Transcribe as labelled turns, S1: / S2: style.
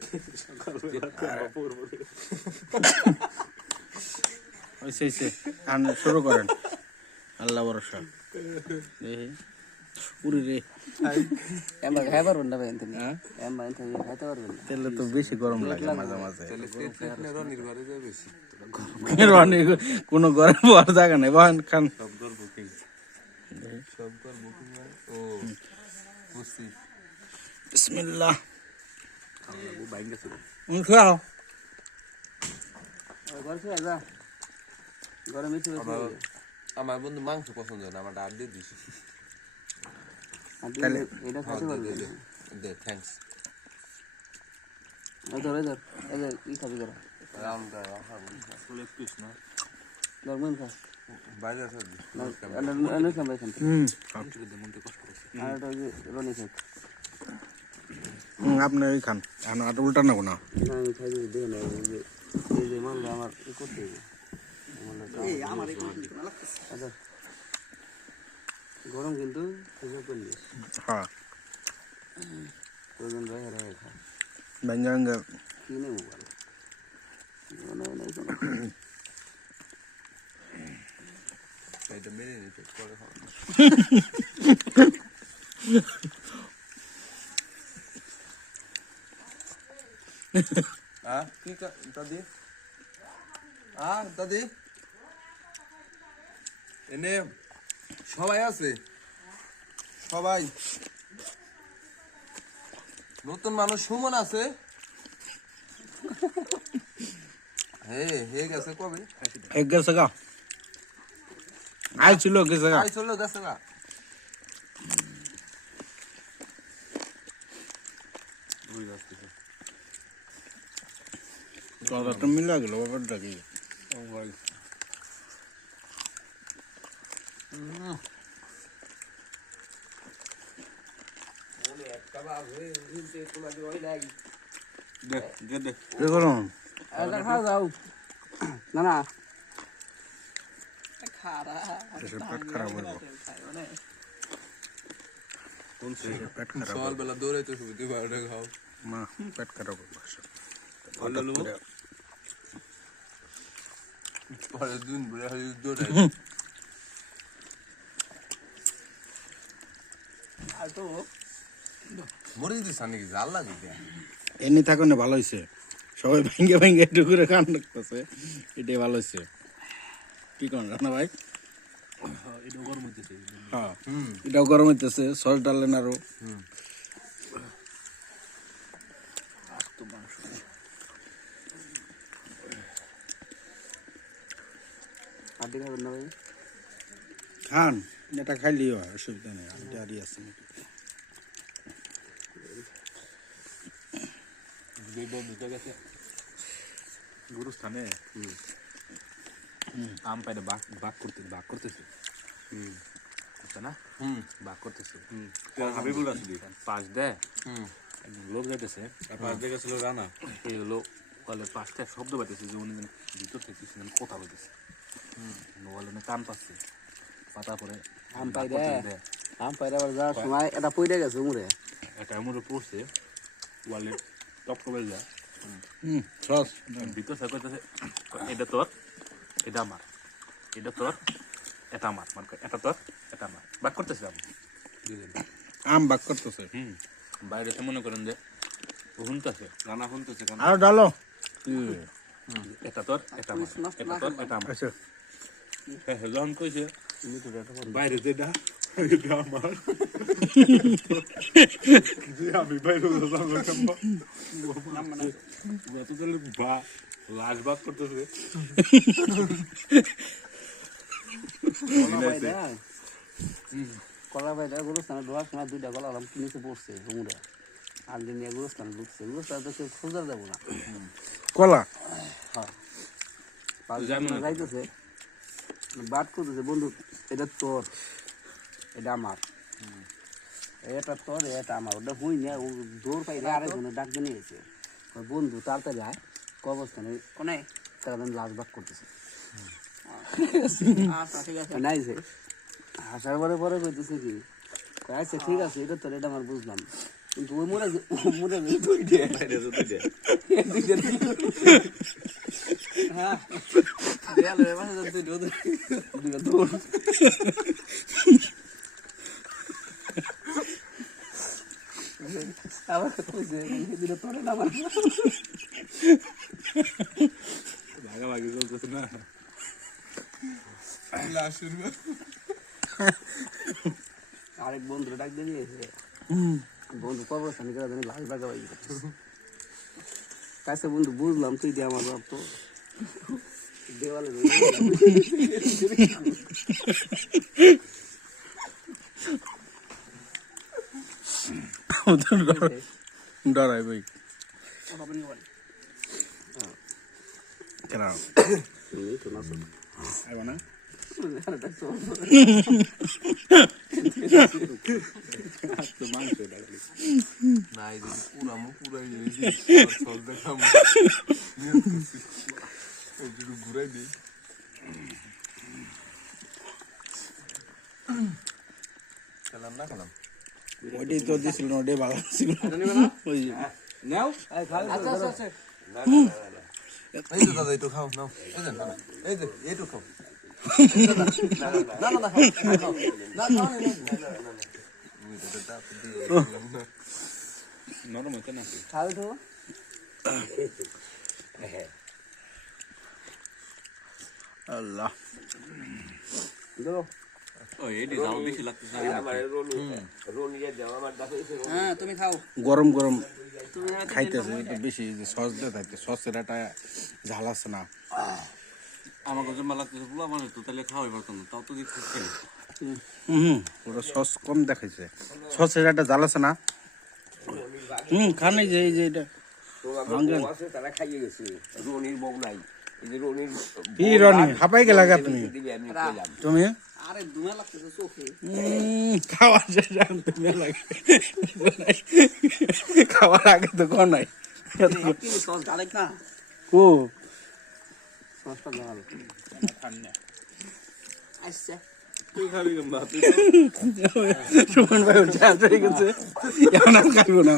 S1: শুরু করেন। আল্লাহ ভরসা। উড়ি রে।
S2: এমন খাই পারবেন না ভাই তুমি
S1: হ্যাঁ?
S2: এমন খাইতে পারবেন
S1: তেলে তো বেশি গরম লাগে মাঝে মাঝে।
S3: তাহলে পেট ফেটলে রনির ঘরে যায় বেশি।
S1: রনি কোনো জায়গা নেই। বহান খান।
S3: সব ঘর বুকিং। সব ঘর বুকিং ও বুঝছি
S1: বিসমিল্লাহ। খাও
S2: ঘর খেয়ে যা ঘরে মিশে বসে
S3: আমার বন্ধু মাংস পছন্দ না আমার ডাক দিয়ে
S2: আর তুই এটা খাইতে পারবি
S3: দে থ্যাঙ্কস
S2: ধর ধর এই যে ই খাবি ধর
S3: রাউন্ড
S2: ধর খা
S3: বাইরে আছে
S2: এনে খাবে এখান থেকে
S1: হুম
S2: আর এটা রনি খাই
S1: আপনি ওই খান এখন আর উল্টা নেব না
S2: না আমি খাই দিই দেখে না এই যে এই যে মানলো আমার ই করতে হবে আমার আচ্ছা গরম কিন্তু সুযোগ করলি
S1: হ্যাঁ
S2: প্রয়োজন রয়ে রয়ে খা
S1: ভেঙ্গে ভেঙ্গে
S2: কি নেই মোবাইল মনে হয় না কোনো
S3: এটা মেরে নিতে পরে খাওয়া আ কি কা- দাদি আ দাদি এনে সবাই আছে? সবাই। নতুন মানুষ সুমন আছে? হে হে গেছে কবে?
S1: এক গেছে গা। আইছিল গেছে গা।
S3: चौदह तो मिला गया
S1: वो बड़ा की ओ भाई। देख देख
S2: देख देखो ना अलग खा
S1: जाओ। ना ना खा रहा है पेट खराब
S3: हो गया कौन से? पेट
S1: खराब साल वाला दो
S3: रहते सुबह दिवार खाओ। माँ पेट खराब हो गया মরে নাকি জাল লাগে
S1: এমনি থাকো না ভালো হয়েছে সবাই ভেঙ্গে ভেঙ্গে একটু করে কান রাখতেছে এটাই ভালো হয়েছে কি করেন রানা ভাই হ্যাঁ এটাও গরম হইতেছে সস ডাললেন আরও
S2: আড্ডি খাবেন না ভাই?
S1: খান। এটা খাইলেই হয় অসুবিধা নেই আর ডারি আছে
S4: গুরুস্থানে? আম পাইলে বাক বাক করতে বাক করতেছে। বুঝছে না?
S3: হুম।
S4: বাক করতেছে। হাবিবুল পাঁচ দেয়
S3: হুম।
S4: লোক যাইতেছে।
S3: পাঁচ দেখে ছিল রানা?
S4: এই লোক বলে পাঁচটা শব্দ পাইতেছে যে উনি যেন ভিতর থেকে কথা বলতেছে। না কান পাচ্ছে পাতা পরে
S2: আম পাই
S4: বাক করতে
S2: রে
S4: দেয়।
S2: আম পাই আবার যাওয়ার সময় এটা পইড়ে গেছে
S4: পড়ছে ওয়ালে টপ
S1: হুম সস
S4: ভিতর সে করতেছে এটা তোর এটা আমার এটা তোর এটা আমার মানে এটা তোর এটা আমার বাক করতেছে আমি
S1: আম বাক করতেছে
S4: হুম বাইরে মনে করেন যে হুনতেছে
S3: রানা শুনতেছে কেন
S1: আরও ডালো
S4: এটা তোর এটা এটা তোর এটা আমার।
S1: আচ্ছা।
S4: হ্যাঁ বাইরে যেটা এটা আমার যে আমি বাইরে তাহলে বা লাশ বাক করতেছে।
S2: কলা পাই রে কলা পাই রে গুরুস্থানে ঢোকার দুইটা কলা আলাম নিচে পড়ছে উমরে
S1: কলা?
S2: পাঁচ
S4: না।
S2: যাইতেছে বাট করতেছে বন্ধু এটা তোর এটা আমার। এটা তোর এটা আমার। ওটা হুই না ও দৌড় পাই আরেকজনের ডাক দিয়ে নিয়েছে। বন্ধু তাড়াতাড়ি আয়। কবস্থানে কোনে তারা লাশ বাক করতেছে। নাইছে আসার পরে পরে কইতেছে কি আচ্ছা ঠিক আছে এটা তোর এটা আমার বুঝলাম। কিন্তু ওই মনে মনে দুই দিয়ে দুই দিয়ে দুই আবার দিলে তোরে না
S4: ভাগাভাগি চলতেছে না
S3: লাশের মতো।
S2: আরেক বন্ধু ডাক দিয়ে দিয়েছে বন্ধু কবরস্থান করে জানি লাশ বাগাবাগি করতেছে কাছে বন্ধু বুঝলাম তুই দিয়ে আমার বাপ তো দেওয়ালে
S1: ডরাই বই। কেন? আইব না তো।
S3: না? ঘুরাই দিই খেলাম না খেলাম
S1: ওইটাই তো দিছিল না ওটাই।
S3: এই তো দাদা একটু খাও নাও এই যে এই এইটু খাও
S4: নরম হচ্ছে না
S2: খাবে তো
S1: আল্লাহ
S2: খাও
S1: গরম গরম খাইতেছে বেশি সস দিয়ে থাকতে সসের একটা ঝাল আছে না।
S4: আমার কাছে মালা লাগতেছে পুলা মানে তো তাহলে খাওয়াই পারতাম না তাও তো কেন
S1: হুম ওটা সস কম দেখাইছে। সসের একটা ঝাল আছে না? হুম খান যে এই যে এটা।
S5: তারা খাইয়ে গেছে রনির বউ নাই এই যে রনির
S1: কি রনি হাঁপাই গেলা গা তুমি?
S5: দিবে আমি কইলাম
S1: তুমি?
S2: আরে দুমা লাগতেছে চোখে।
S1: উম, খাওয়ার আর তুমি লাগে। খাওয়ার আগে তো কোন নাই
S2: কি সস গালে না
S1: ও
S2: সসটা গাল আচ্ছা
S3: তুই খাবি কেমন ভাত
S1: সুমন ভাই চার্জ হয়ে গেছে এখন আর খাইব না